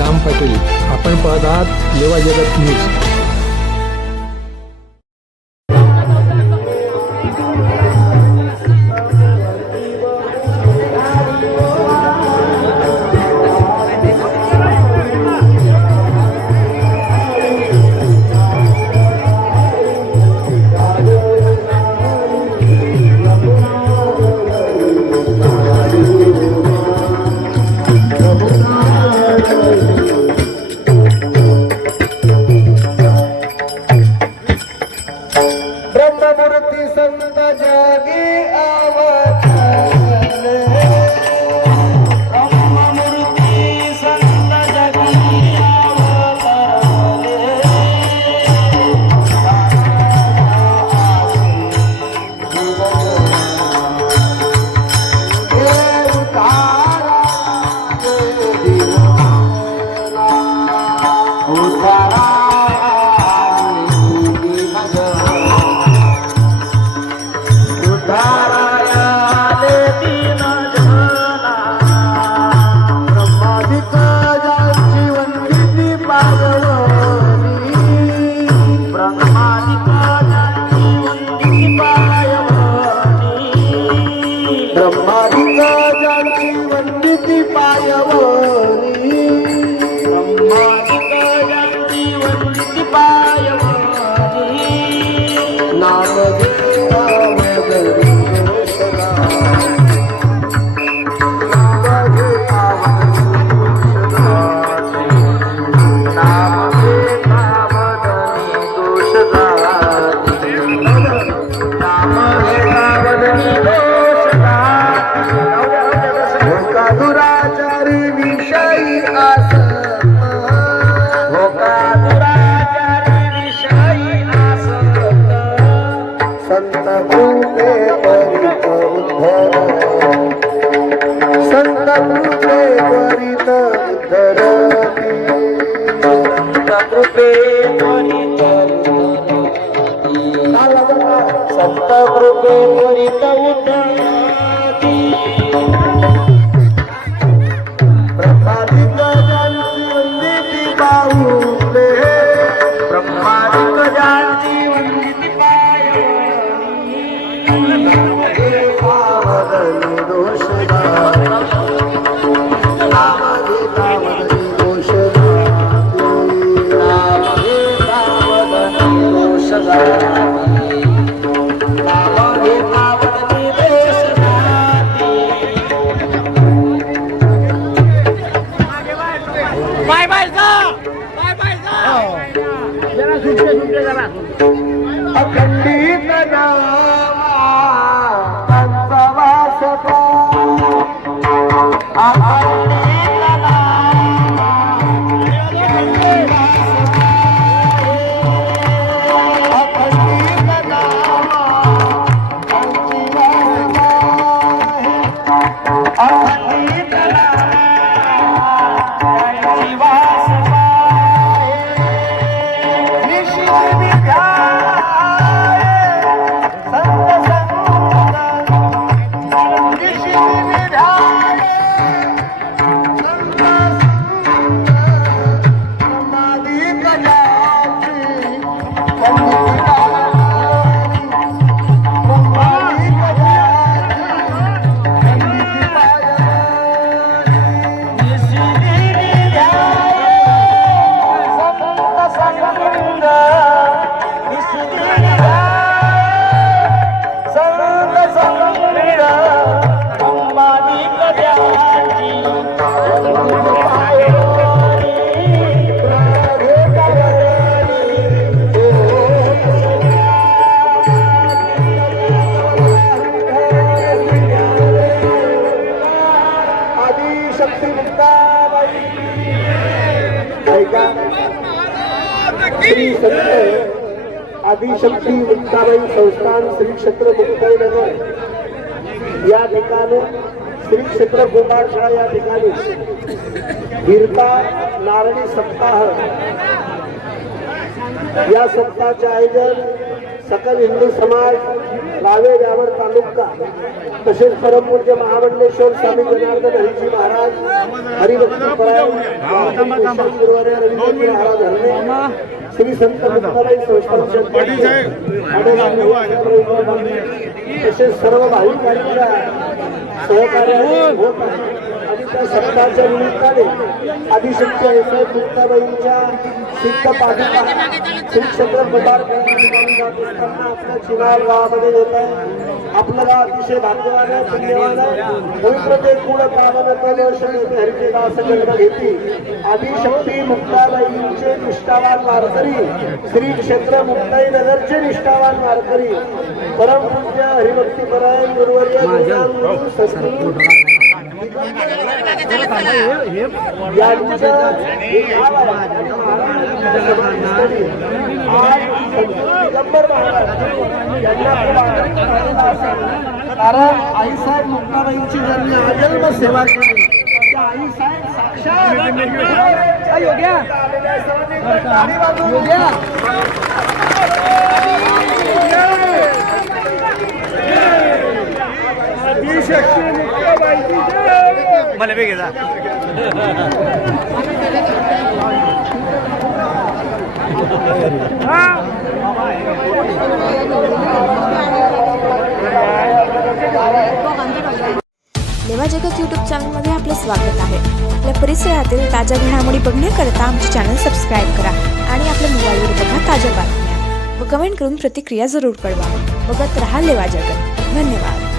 श्याम पाटील. आपण पाहत आहात लेवा जगत न्यूज. ब्रह्ममूर्ती संत जागी अवतरले, ब्रह्ममूर्ती संत जागी अवतरले, उतारा संत कृपे त्वरित उद्धरती, ब्रह्मादिक जानती वंदिती पाऊले, ब्रह्मादिक जानती वंदिती पाऊले, पावदनी दोष अखंडित नामा त्यांचा वास श्री संत आदिशक्ती मुक्ताबाई संस्थान श्री क्षेत्र मुक्ताईनगर या ठिकाणी श्री क्षेत्र गोपाळशाळा या ठिकाणी गिरता नारळी सप्ताह या सप्ताहाचे आयोजन सकल हिंदू समाज रावे यावड तालुका तसेच परमपूज्य महामंडलेश्वर स्वामी जनार्दन हरीजी महाराज हरिभक्तपरायण गुरुवारी रवींद्रजी महाराज हरणे श्री संत मुक्ताबाई संस्थान तसेच सर्व भाविकांच्या सहकार्याने होत आहे आणि त्या सप्ताहाच्या निमित्ताने आदिशक्ती आईसाहेब मुक्ताबाईंच्या सिद्ध पादुका श्री क्षेत्र प्रभार जात असताना आपल्या चिनार गावामध्ये येत आहे. आपलं गाव अतिशय भाग्यवान आहे, पुण्यवान आहे. पवित्र ते कुळ पावन हरिचे दास जन्म घेती आदिशक्ती मुक्ताबाईंचे निष्ठावान वारकरी श्री क्षेत्र मुक्ताई नगरचे निष्ठावान वारकरी परमपूज्य हरिभक्तीपरायण गुरुवर्य सद्गुरू कारण आईसाहेब मुक्ताबाईंची ज्यांनी अजन्म सेवा केली त्या आईसाहेब साक्षात मला वेगळे जा लेवा जगत यूट्यूब चॅनलमध्ये आपले स्वागत आहे. आपल्या परिसरातील ताज्या घडामोडी बघण्याकरता आमचे चॅनल सबस्क्राईब करा आणि आपल्या मोबाईलवर बघा ताज्या बातम्या व कमेंट करून प्रतिक्रिया जरूर कळवा. बघत रहा लेवा जगत. धन्यवाद.